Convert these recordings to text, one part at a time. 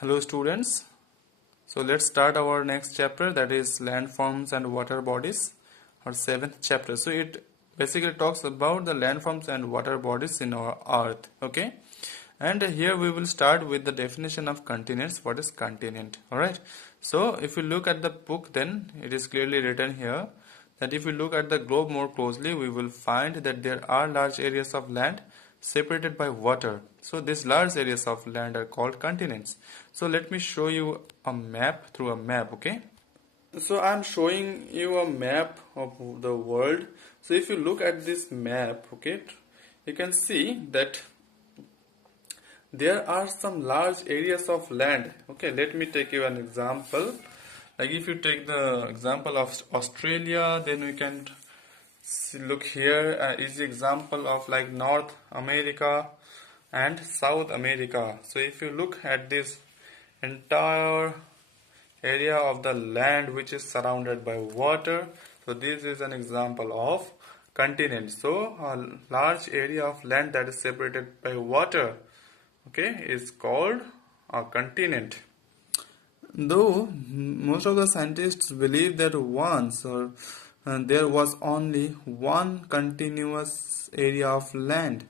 Hello students. So let's start our next chapter, that is landforms and water bodies, our seventh chapter. So it basically talks about the landforms and water bodies in our earth. Okay, and here we will start with the definition of continents. What is continent? Alright, so if you look at the book, then it is clearly written here that if we look at the globe more closely, we will find that there are large areas of land separated by water. So these large areas of land are called continents. So let me show you a map through a map. Okay, so I'm showing you a map of the world. So if you look at this map, okay, you can see that there are some large areas of land. Okay, let me take you an example. Like if you take the example of Australia, then we can look here is the example of like North America and South America. So if you look at this entire area of the land which is surrounded by water, so this is an example of continent. So a large area of land that is separated by water, okay, is called a continent. Though most of the scientists believe that there was only one continuous area of land,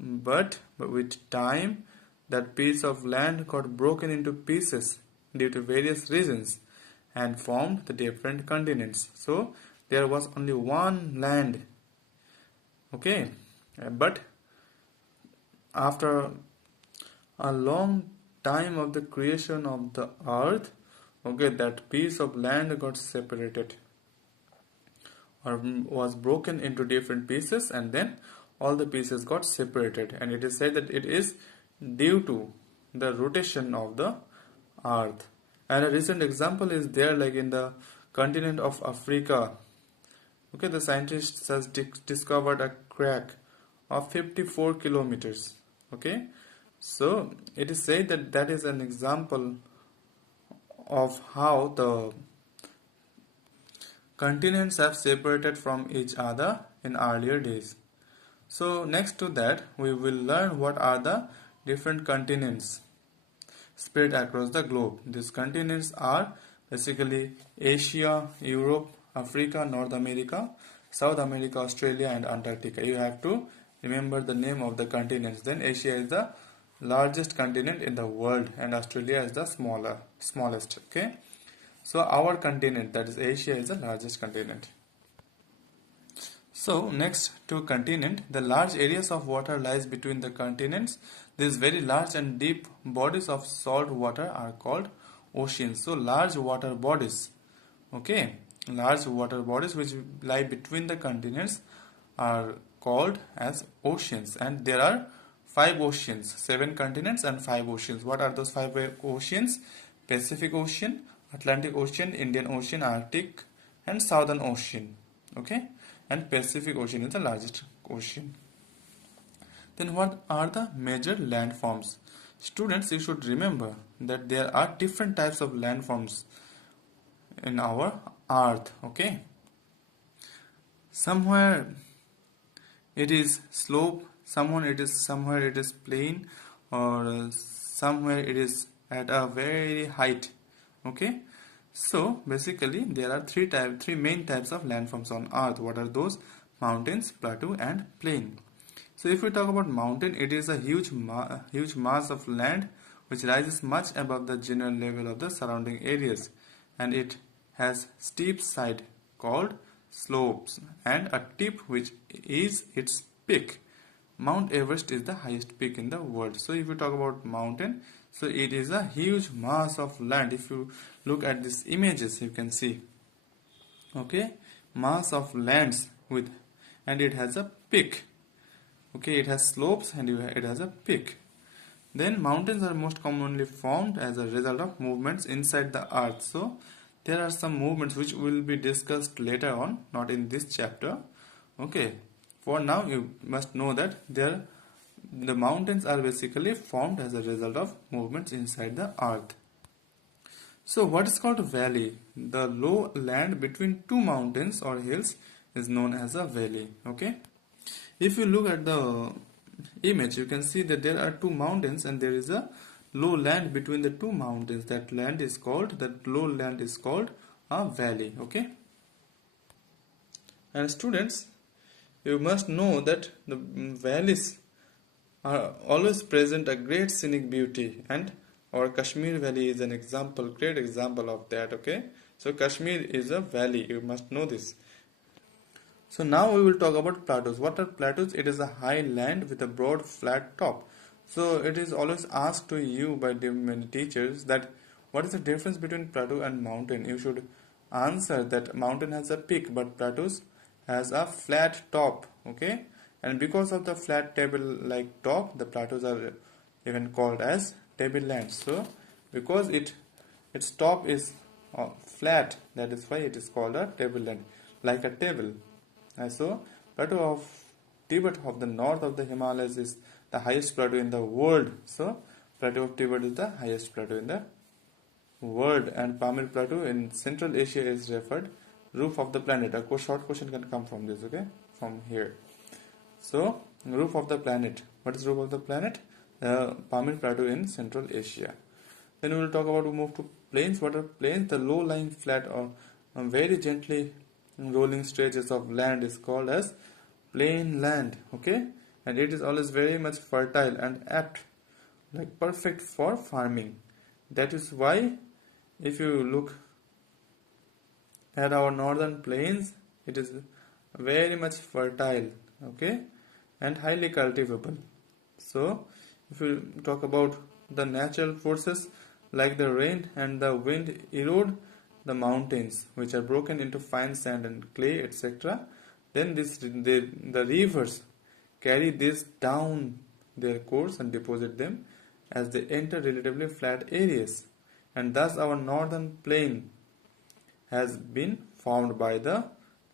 but with time that piece of land got broken into pieces due to various reasons and formed the different continents. So there was only one land, okay, but after a long time of the creation of the earth, okay, that piece of land got separated or was broken into different pieces, and then all the pieces got separated, and it is said that it is due to the rotation of the earth. And a recent example is there, like in the continent of Africa, okay, the scientists has discovered a crack of 54 kilometers. Okay, so it is said that that is an example of how the continents have separated from each other in earlier days. So next to that, we will learn what are the different continents spread across the globe. These continents are basically Asia, Europe, Africa, North America, South America, Australia and Antarctica. You have to remember the name of the continents. Then Asia is the largest continent in the world and Australia is the smallest. Okay, so our continent, that is Asia, is the largest continent. So next to continent, the large areas of water lies between the continents. These very large and deep bodies of salt water are called oceans. So large water bodies, okay, large water bodies which lie between the continents are called as oceans. And there are 5 oceans, 7 continents and 5 oceans. What are those 5 oceans? Pacific Ocean, Atlantic Ocean, Indian Ocean, Arctic and Southern Ocean. Okay, and Pacific Ocean is the largest ocean. Then what are the major landforms? Students, you should remember that there are different types of landforms in our earth. Okay, somewhere it is slope, somewhere it is plain, or somewhere it is at a very height. Okay, so basically there are three main types of landforms on earth. What are those? Mountains, plateau and plain. So if we talk about mountain, it is a huge mass of land which rises much above the general level of the surrounding areas, and it has steep side called slopes and a tip which is its peak. Mount Everest is the highest peak in the world. So if you talk about mountain, so it is a huge mass of land. If you look at these images, you can see, okay, mass of lands with, and it has a peak. Okay, it has slopes and it has a peak. Then mountains are most commonly formed as a result of movements inside the earth. So there are some movements which will be discussed later on, not in this chapter. Okay, for now you must know that the mountains are basically formed as a result of movements inside the earth. So what is called a valley? The low land between two mountains or hills is known as a valley. Okay, if you look at the image, you can see that there are two mountains and there is a low land between the two mountains. That low land is called a valley. Okay. And students, you must know that the valleys are always present a great scenic beauty, and our Kashmir Valley is an example, great example of that. Okay, so Kashmir is a valley, you must know this. So now we will talk about plateaus. What are plateaus? It is a high land with a broad flat top. So it is always asked to you by many teachers that what is the difference between plateau and mountain. You should answer that mountain has a peak but plateaus has a flat top. Okay, and because of the flat table like top, the plateaus are even called as tablelands. So because its top is flat, that is why it is called a tableland, like a table. And so plateau of Tibet of the north of the Himalayas is the highest plateau in the world. So plateau of Tibet is the highest plateau in the world, and Pamir Plateau in Central Asia is referred roof of the planet. A short question can come from this, okay, from here. So roof of the planet. What is roof of the planet? Pamir Plateau in Central Asia. Then we will talk about, we move to plains. What are plains? The low-lying flat or very gently rolling stretches of land is called as plain land. Okay, and it is always very much fertile and apt, like perfect for farming. That is why if you look at our northern plains, it is very much fertile, okay, and highly cultivable. So if we talk about the natural forces like the rain and the wind erode the mountains, which are broken into fine sand and clay, etc. Then the rivers carry this down their course and deposit them as they enter relatively flat areas, and thus our northern plain has been formed by the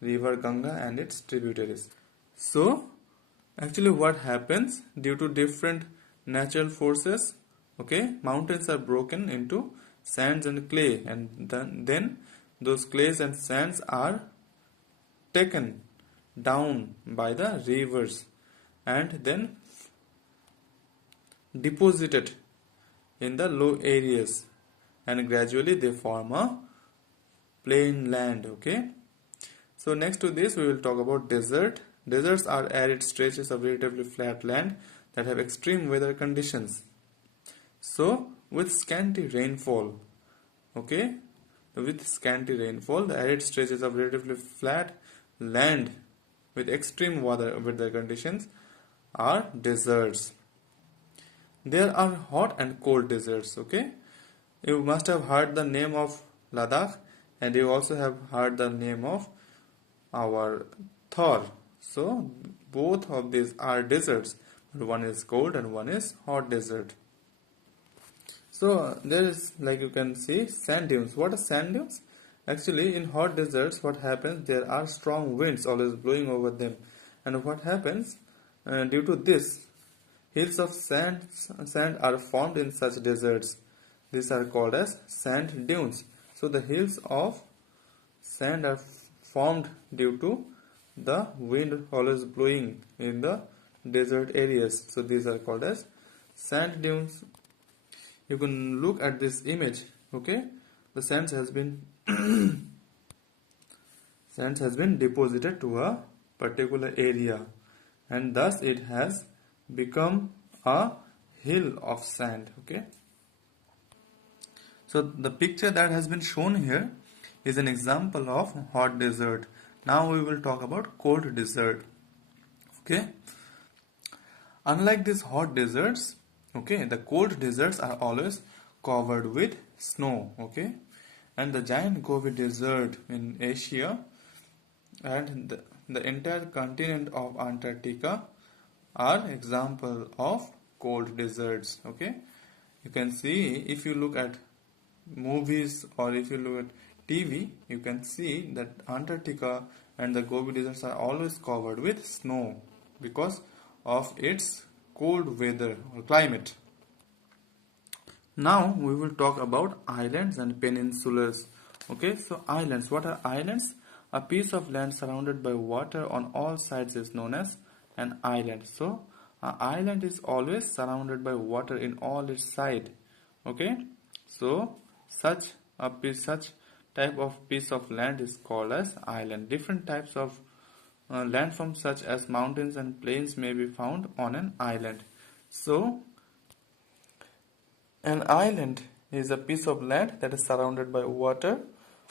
river Ganga and its tributaries. So actually what happens, due to different natural forces, okay, mountains are broken into sands and clay, and then those clays and sands are taken down by the rivers and then deposited in the low areas, and gradually they form a plain land. Okay, so next to this we will talk about desert. Deserts are arid stretches of relatively flat land that have extreme weather conditions, so with scanty rainfall. Okay, with scanty rainfall, the arid stretches of relatively flat land with extreme weather conditions are deserts. There are hot and cold deserts. Okay, you must have heard the name of Ladakh, and you also have heard the name of our Thor. So both of these are deserts, but one is cold and one is hot desert. So there is, like you can see, sand dunes. What are sand dunes? Actually, in hot deserts, what happens? There are strong winds always blowing over them, and what happens? Due to this, hills of sand are formed in such deserts. These are called as sand dunes. So the hills of sand are formed due to the wind always blowing in the desert areas. So these are called as sand dunes. You can look at this image. Okay, the sands has been deposited to a particular area, and thus it has become a hill of sand. Okay, so the picture that has been shown here is an example of hot desert. Now we will talk about cold desert. Okay, unlike these hot deserts, okay, the cold deserts are always covered with snow. Okay, and the giant Gobi Desert in Asia and the entire continent of Antarctica are example of cold deserts. Okay, you can see, if you look at movies or if you look at TV, you can see that Antarctica and the Gobi deserts are always covered with snow because of its cold weather or climate. Now we will talk about islands and peninsulas. Okay, so islands. What are islands? A piece of land surrounded by water on all sides is known as an island. So an island is always surrounded by water in all its sides. Okay, so such type of piece of land is called as island. Different types of landforms such as mountains and plains may be found on an island. So an island is a piece of land that is surrounded by water.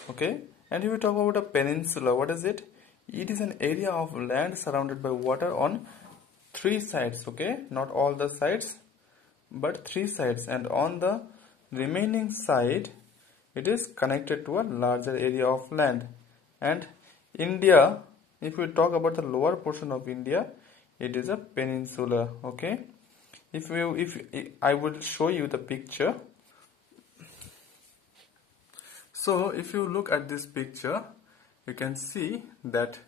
Okay, and if we talk about a peninsula, what is it? It is an area of land surrounded by water on three sides. Okay, not all the sides, but three sides, and on the remaining side it is connected to a larger area of land. And India, if we talk about the lower portion of India, it is a peninsula. Okay, if I will show you the picture. So if you look at this picture, you can see that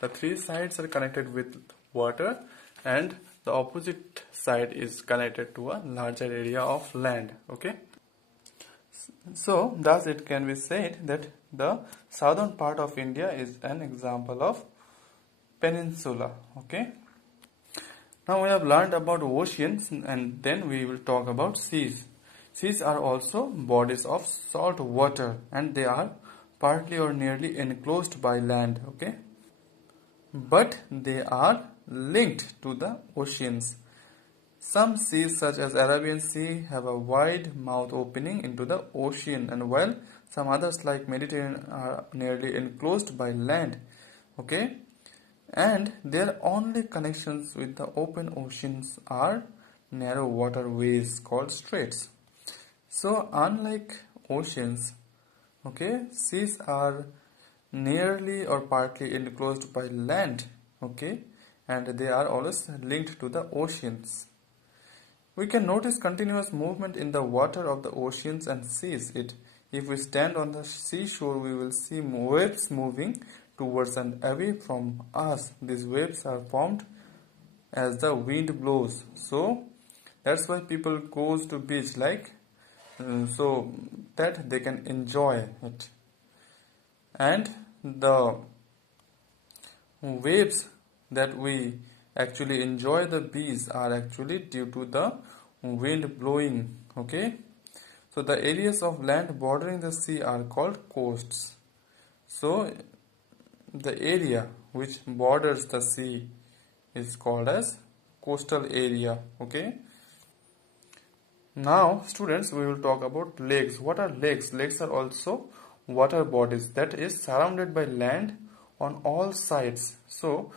the three sides are connected with water and the opposite side is connected to a larger area of land. Okay, so thus it can be said that the southern part of India is an example of peninsula. Okay, now we have learned about oceans and then we will talk about seas. Seas are also bodies of salt water and they are partly or nearly enclosed by land. Okay, but they are linked to the oceans. Some seas such as Arabian Sea have a wide mouth opening into the ocean, and while some others like Mediterranean are nearly enclosed by land. Okay, and their only connections with the open oceans are narrow waterways called straits. So unlike oceans, okay, seas are nearly or partly enclosed by land. Okay, and they are always linked to the oceans. We can notice continuous movement in the water of the oceans and seas. If we stand on the seashore, we will see waves moving towards and away from us. These waves are formed as the wind blows. So that's why people goes to beach so that they can enjoy it. And the waves that we actually enjoy the beach are actually due to the wind blowing. Okay, so the areas of land bordering the sea are called coasts. So the area which borders the sea is called as coastal area. Okay, now students, we will talk about lakes. What are lakes? Lakes are also water bodies that is surrounded by land on all sides. So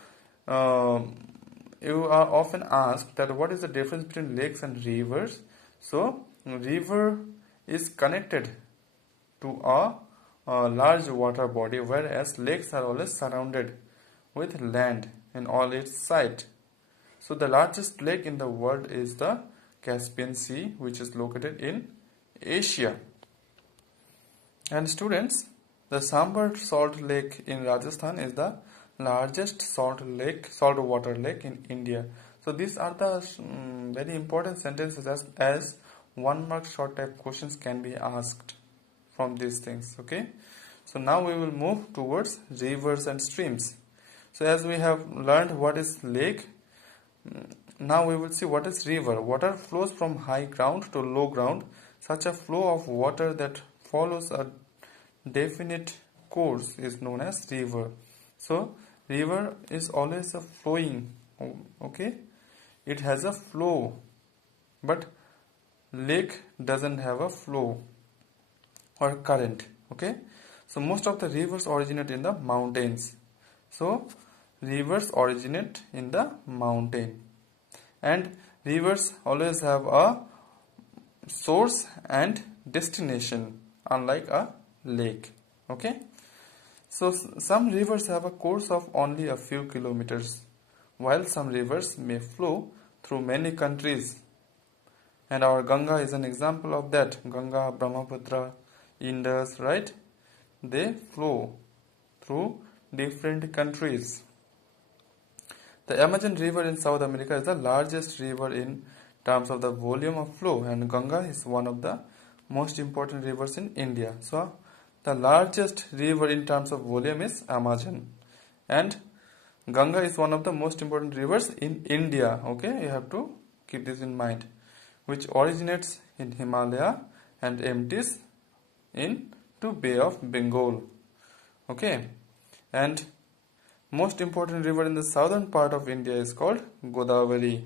you are often asked that what is the difference between lakes and rivers. So river is connected to a large water body, whereas lakes are always surrounded with land in all its sides. So the largest lake in the world is the Caspian Sea, which is located in Asia. And students, the Sambar Salt Lake in Rajasthan is the largest saltwater lake in India. So these are the very important sentences as 1 mark short type questions can be asked from these things. Okay, so now we will move towards rivers and streams. So as we have learned what is lake, now we will see what is river. Water flows from high ground to low ground. Such a flow of water that follows a definite course is known as river. So river is always a flowing. Okay, it has a flow, but lake doesn't have a flow or current. Okay, so most of the rivers originate in the mountains. So rivers originate in the mountain, and rivers always have a source and destination, unlike a lake. Okay, so some rivers have a course of only a few kilometers, while some rivers may flow through many countries, and our Ganga is an example of that. Ganga, Brahmaputra, Indus, right? They flow through different countries. The Amazon River in South America is the largest river in terms of the volume of flow, and Ganga is one of the most important rivers in India. So the largest river in terms of volume is Amazon, and Ganga is one of the most important rivers in India. Okay, you have to keep this in mind. which originates in Himalaya and empties into Bay of Bengal. Okay, and most important river in the southern part of India is called Godavari.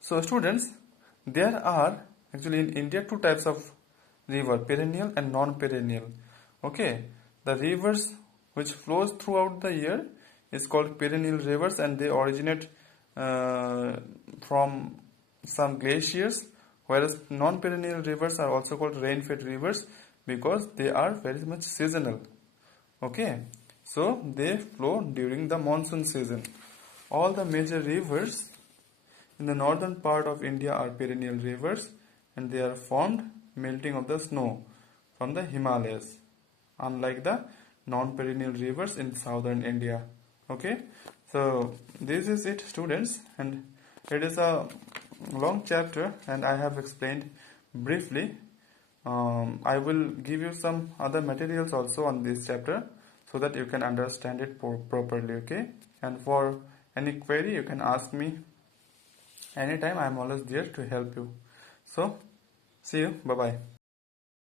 So students, there are actually in India two types of river, perennial and non-perennial. Okay, the rivers which flows throughout the year is called perennial rivers, and they originate from some glaciers, whereas non-perennial rivers are also called rain-fed rivers because they are very much seasonal. Okay, so they flow during the monsoon season. All the major rivers in the northern part of India are perennial rivers, and they are formed melting of the snow from the Himalayas, unlike the non-perennial rivers in southern India. Okay, so this is it, students, and it is a long chapter and I have explained briefly. I will give you some other materials also on this chapter so that you can understand it properly. Okay, and for any query you can ask me anytime. I am always there to help you. So see you. Bye bye.